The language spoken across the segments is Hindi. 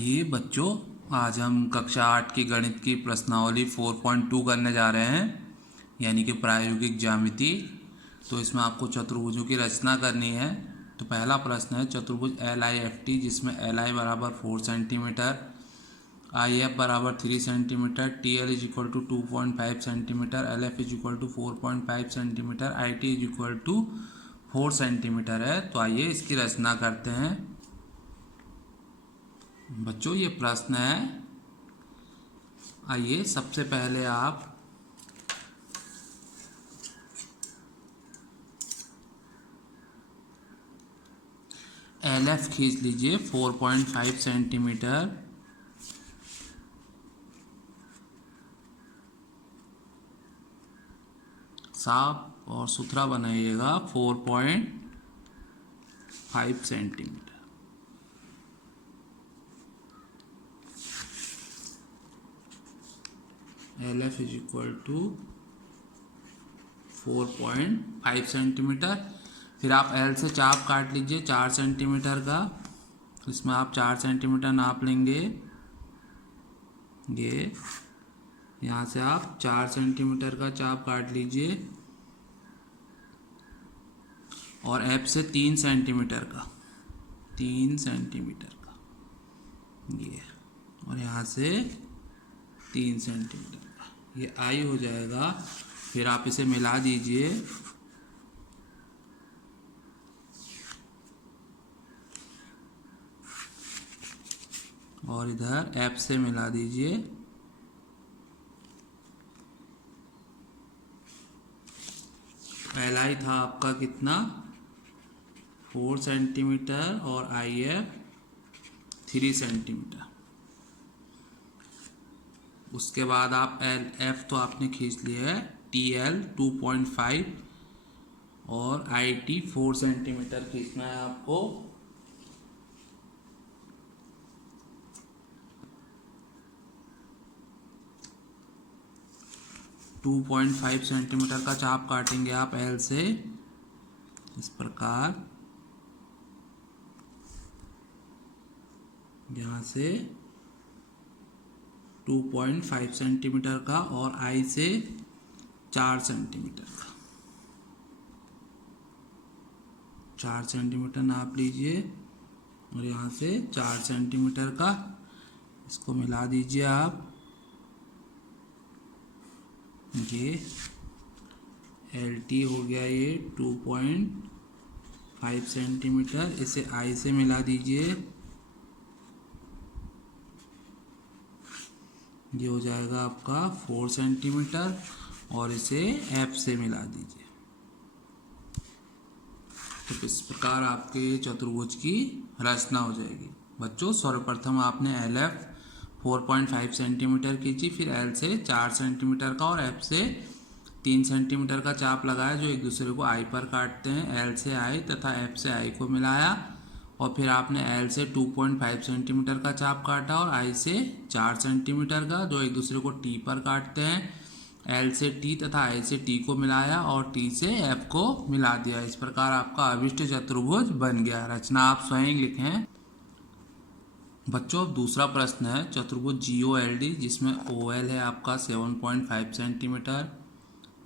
आइए बच्चों, आज हम कक्षा 8 की गणित की प्रश्नावली 4.2 करने जा रहे हैं, यानी कि प्रायोगिक ज्यामिति। तो इसमें आपको चतुर्भुजों की रचना करनी है। तो पहला प्रश्न है चतुर्भुज LIFT, जिसमें LI बराबर 4 सेंटीमीटर, IF बराबर 3 centimetre, TL is equal to 2.5 centimetre, LF is equal to 4.5 centimetre, IT is equal to 4 centimetre है। तो आइए इसकी रचना करते हैं। बच्चों ये प्रश्न है। आइए सबसे पहले आप LF खींच लीजिए 4.5 सेंटीमीटर, साफ और सुथरा बनाइएगा 4.5 centimetre. LF is equal to 4.5 centimetre. फिर आप L से चाप काट लीजिए 4 सेंटीमीटर का। इसमें आप 4 सेंटीमीटर नाप लेंगे। ये यहाँ से आप 4 सेंटीमीटर का चाप काट लीजिए और F से 3 सेंटीमीटर का, 3 सेंटीमीटर का ये, और यहाँ से 3 सेंटीमीटर का ये I हो जाएगा। फिर आप इसे मिला दीजिए और इधर F से मिला दीजिए। LI था आपका कितना, 4 सेंटीमीटर, और IF 3 सेंटीमीटर। उसके बाद आप LF तो आपने खींच लिया है, TL 2.5 और IT 4 सेंटीमीटर खींचना है आपको। टू 2.5 सेंटीमीटर का चाप काटेंगे आप L से इस प्रकार, यहाँ से 2.5 सेंटीमीटर का, और I से 4 सेंटीमीटर का, 4 सेंटीमीटर नाप लीजिए और यहाँ से 4 सेंटीमीटर का इसको मिला दीजिए आप। ये LT हो गया ये 2.5 सेंटीमीटर। इसे I से मिला दीजिए, ये हो जाएगा आपका 4 सेंटीमीटर, और इसे F से मिला दीजिए। तो इस प्रकार आपके चतुर्भुज की रचना हो जाएगी। बच्चों सर्वप्रथम आपने LF 4.5 सेंटीमीटर खींची, फिर L से 4 सेंटीमीटर का और F से 3 सेंटीमीटर का चाप लगाया, जो एक दूसरे को I पर काटते हैं। L से I तथा F से I को मिलाया, और फिर आपने L से 2.5 सेंटीमीटर का चाप काटा और I से 4 सेंटीमीटर का, जो एक दूसरे को T पर काटते हैं। L से T तथा I से T को मिलाया और T से F को मिला दिया। इस प्रकार आपका अभिष्ट चतुर्भुज बन गया। रचना आप स्वयं लिखें। बच्चों दूसरा प्रश्न है चतुर्भुज GOLD, जिसमें OL है आपका 7.5 सेंटीमीटर,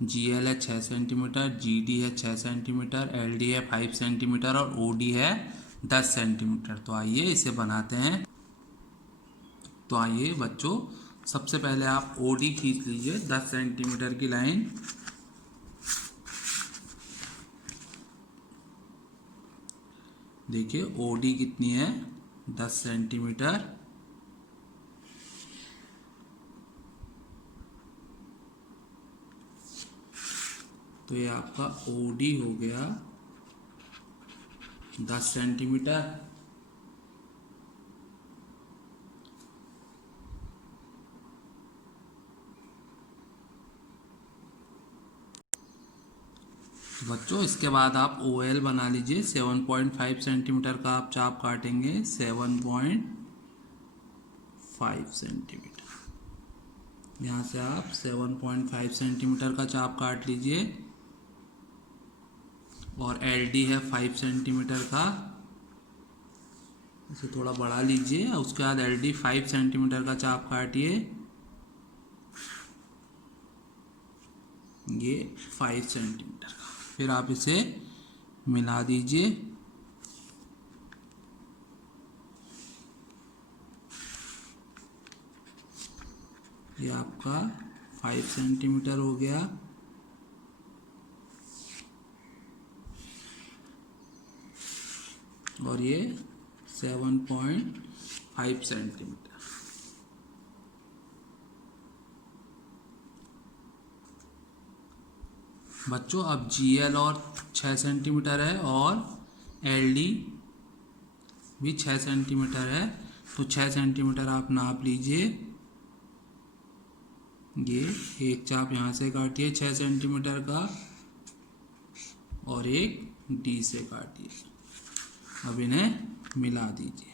GL है 6 सेंटीमीटर, GD है 6 सेंटीमीटर, LD है 5 सेंटीमीटर और OD है 10 सेंटीमीटर। तो आइए इसे बनाते हैं। तो आइए बच्चों सबसे पहले आप OD खींच लीजिए 10 सेंटीमीटर की लाइन। देखिए OD कितनी है, 10 सेंटीमीटर। तो ये आपका OD हो गया 10 सेंटीमीटर। बच्चों इसके बाद आप OL बना लीजिए। 7.5 सेंटीमीटर का आप चाप काटेंगे, 7.5 सेंटीमीटर। यहाँ से आप 7.5 सेंटीमीटर का चाप काट लीजिए, और LD है 5 सेंटीमीटर का, इसे थोड़ा बढ़ा लीजिए। उसके बाद LD 5 सेंटीमीटर का चाप काटिए, ये 5 सेंटीमीटर का। फिर आप इसे मिला दीजिए। ये आपका 5 सेंटीमीटर हो गया। और ये 7.5 सेंटीमीटर। बच्चों अब GL और 6 सेंटीमीटर है और LD भी 6 सेंटीमीटर है, तो 6 सेंटीमीटर आप नाप लीजिए। ये एक चाप यहाँ से काटिए 6 सेंटीमीटर का और एक D से काटिए। अब इन्हें मिला दीजिए।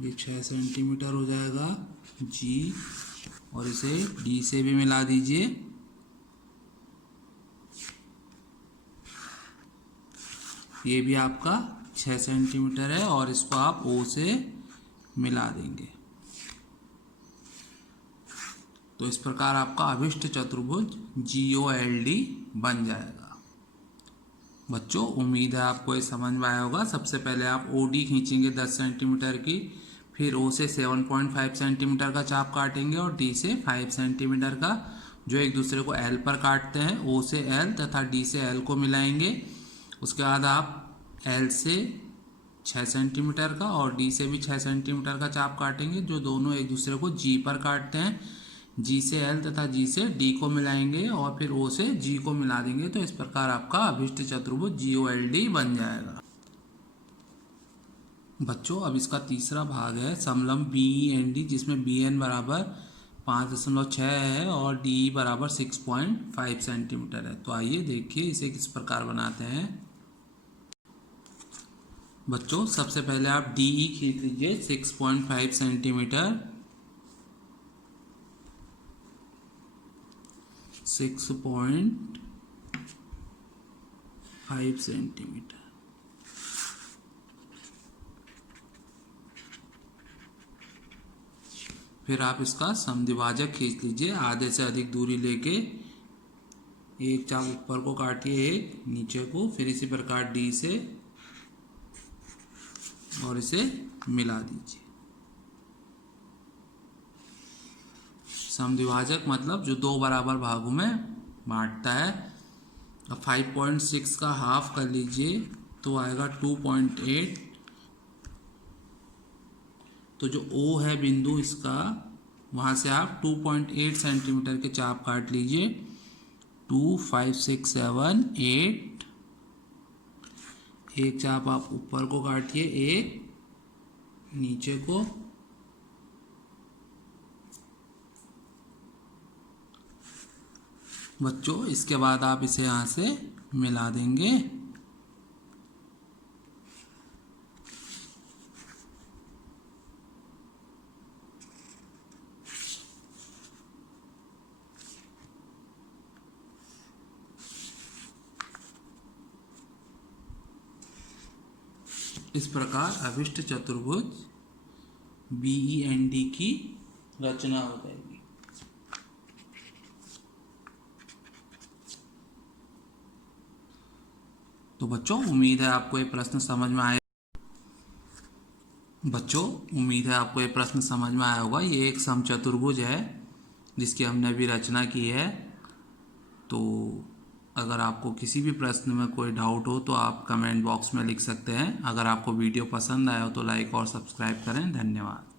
ये 6 सेंटीमीटर हो जाएगा G, और इसे D से भी मिला दीजिए। ये भी आपका 6 सेंटीमीटर है और इसको आप O से मिला देंगे। तो इस प्रकार आपका अभिष्ट चतुर्भुज GOLD बन जाएगा। बच्चों उम्मीद है आपको ये समझ में आया होगा। सबसे पहले आप OD खींचेंगे 10 सेंटीमीटर की, फिर O से 7.5 सेंटीमीटर का चाप काटेंगे और D से 5 सेंटीमीटर का, जो एक दूसरे को L पर काटते हैं। O से L तथा D से L को मिलाएंगे। उसके बाद आप L से 6 सेंटीमीटर का और D से भी 6 सेंटीमीटर का चाप काटेंगे, जो दोनों एक दूसरे को G पर काटते हैं। G से L तथा G से D को मिलाएंगे और फिर O से G को मिला देंगे। तो इस प्रकार आपका अभिष्ट चतुर्भुज GOLD बन जाएगा। बच्चों अब इसका तीसरा भाग है समलंब BEND, जिसमें BN बराबर 5.6 है और DE बराबर 6.5 सेंटीमीटर है। तो आइए देखिए इसे किस प्रकार बनाते हैं। बच्चों सबसे पहले आप DE खींच लीजिए 6.5 सेंटीमीटर, 6.5 सेंटीमीटर। फिर आप इसका समद्विभाजक खींच लीजिए, आधे से अधिक दूरी लेके एक चाप ऊपर को काटिए, एक नीचे को, फिर इसी प्रकार D से और इसे मिला दीजिए। समद्विभाजक मतलब जो दो बराबर भागों में बांटता है। अब 5.6 का हाफ कर लीजिए तो आएगा 2.8। तो जो O है बिंदु इसका, वहाँ से आप 2.8 सेंटीमीटर के चाप काट लीजिए। 2, 5, 6, 7, 8। एक चाप आप ऊपर को काटिए, एक नीचे को। बच्चों इसके बाद आप इसे यहाँ से मिला देंगे। इस प्रकार अभिष्ट चतुर्भुज BEND की रचना हो जाएगी। तो बच्चों उम्मीद है आपको ये प्रश्न समझ में आया। बच्चों उम्मीद है आपको ये प्रश्न समझ में आया होगा। ये एक समचतुर्भुज है जिसकी हमने अभी रचना की है। तो अगर आपको किसी भी प्रश्न में कोई डाउट हो तो आप कमेंट बॉक्स में लिख सकते हैं। अगर आपको वीडियो पसंद आया हो तो लाइक और सब्सक्राइब करें। धन्यवाद।